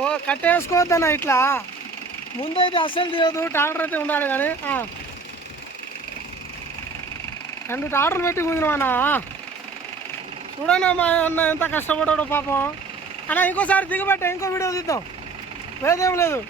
ఓ కట్టేసుకోవద్దన్న ఇట్లా. ముందైతే అస్సలు తీయదు ట్రాక్టర్ అయితే ఉండాలి కానీ. రెండు ట్రాక్టర్లు పెట్టి కుదిరమన్నా చూడన్నా మా అన్న ఎంత కష్టపడ్డాడో పాపం. అన్న ఇంకోసారి దిగబట్టే ఇంకో వీడియో తీద్దాం. లేదేం లేదు.